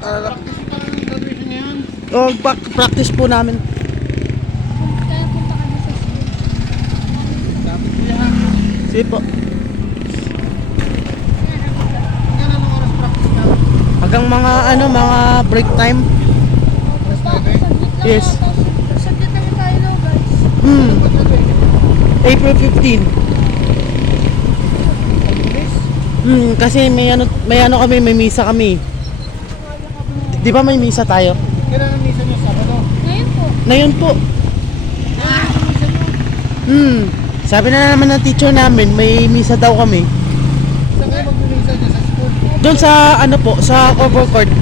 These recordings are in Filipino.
Practice pa ng graduation ngayon. Oh, practice po namin. Kaya punta kami sa school. Sabi ko yan. Sige po. Hanggang anong oras practice ka? Hanggang mga mga break time. Oras na ba? Yes. Saglit lang tayo no, guys. Hmm. Ano graduation? April 15. Kasi may kami, may misa kami. Di ba may misa tayo? Kailan ang misa nyo? Sabado? Ngayon po. Na yun po. Ah, ang misa nyo? Sabi na naman ng teacher namin, may misa daw kami. Saan kayo mag-misa nyo? Sa school? Doon sa sa cover court. St.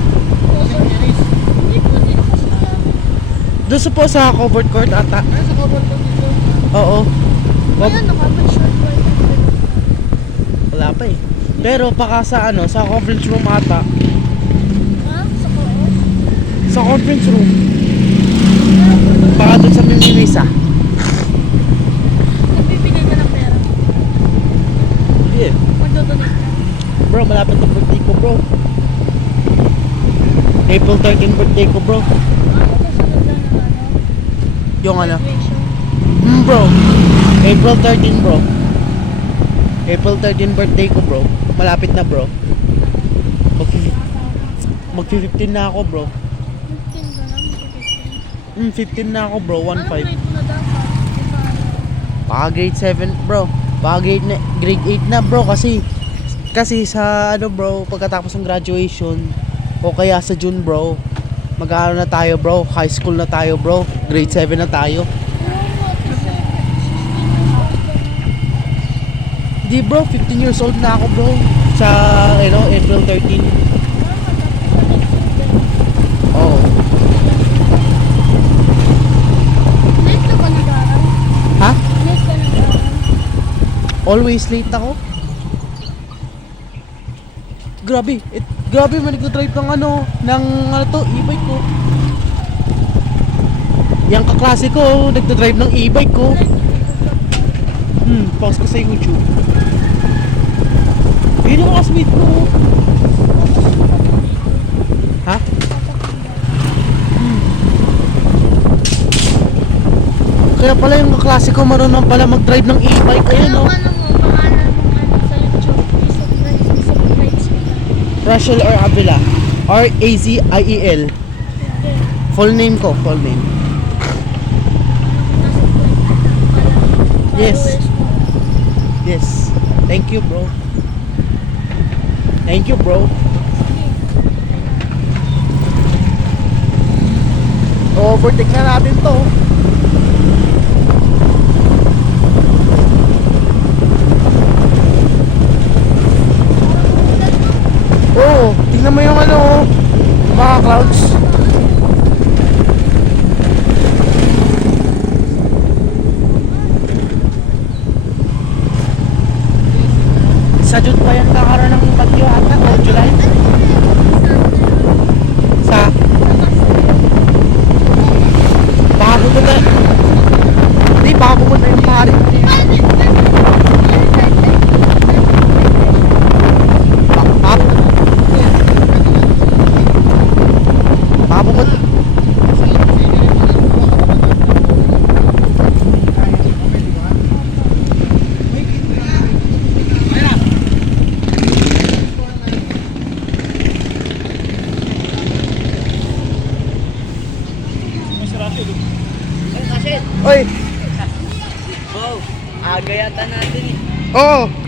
Mary's? Hindi po din po sa Doon po sa cover court ata. Ay, sa cover ko dito. Oo. ngayon, nakapag-short po. Wala pa eh. Pero baka sa sa conference room ata. Ha? Sa koos? Sa conference room. Baka doon sa misa. Nagbibigay ka ng pera. Yeah. Magdodonate ka. Bro, malapit na birthday ko, bro. April 13 birthday ko, bro. Kasunod lang ng Yung graduation. bro. April 13, bro. April 13 birthday ko, bro. Malapit na, bro. Mag-15 na ako, bro. 15 ka lang, 15 na ako, bro. 1-5. Anong grade mo na dapat? Baka grade 7, bro. Baka grade 8 na, bro. Kasi sa bro, pagkatapos ng graduation o kaya sa June, bro, mag-ano na tayo, bro. High school na tayo, bro. Grade 7 na tayo. Di, bro, 15 years old na ako, bro. Sa April 13. Oo. Late ka ba nag-aaral? Ha? Late ka nag-aaral? Always late ako. Grabe, may nagdadrive ng e-bike ko. Yang kaklase ko, nagdadrive ng e-bike ko. Post ko sa YouTube. Yun ang classmate ko. Ha? Kaya pala yung kaklase ko marunong pala mag-drive ng e-bike. Ayun o. Ano mo, pangalan mo sa YouTube? Piece of rights. Rachel or Avila. R-A-Z-I-E-L. Full name ko, full name. Yes. Yes. Thank you, bro. Thank you, bro. Overtake na natin to. Oh, tingnan mo yung mga clouds. Sa June pa yan kakaroon ng bagyo ata o July? Sa? Baka pumunta. Hindi, baka pumunta yung pari. Baka pumunta. Oy! Wow, aga yata natin eh. Oo!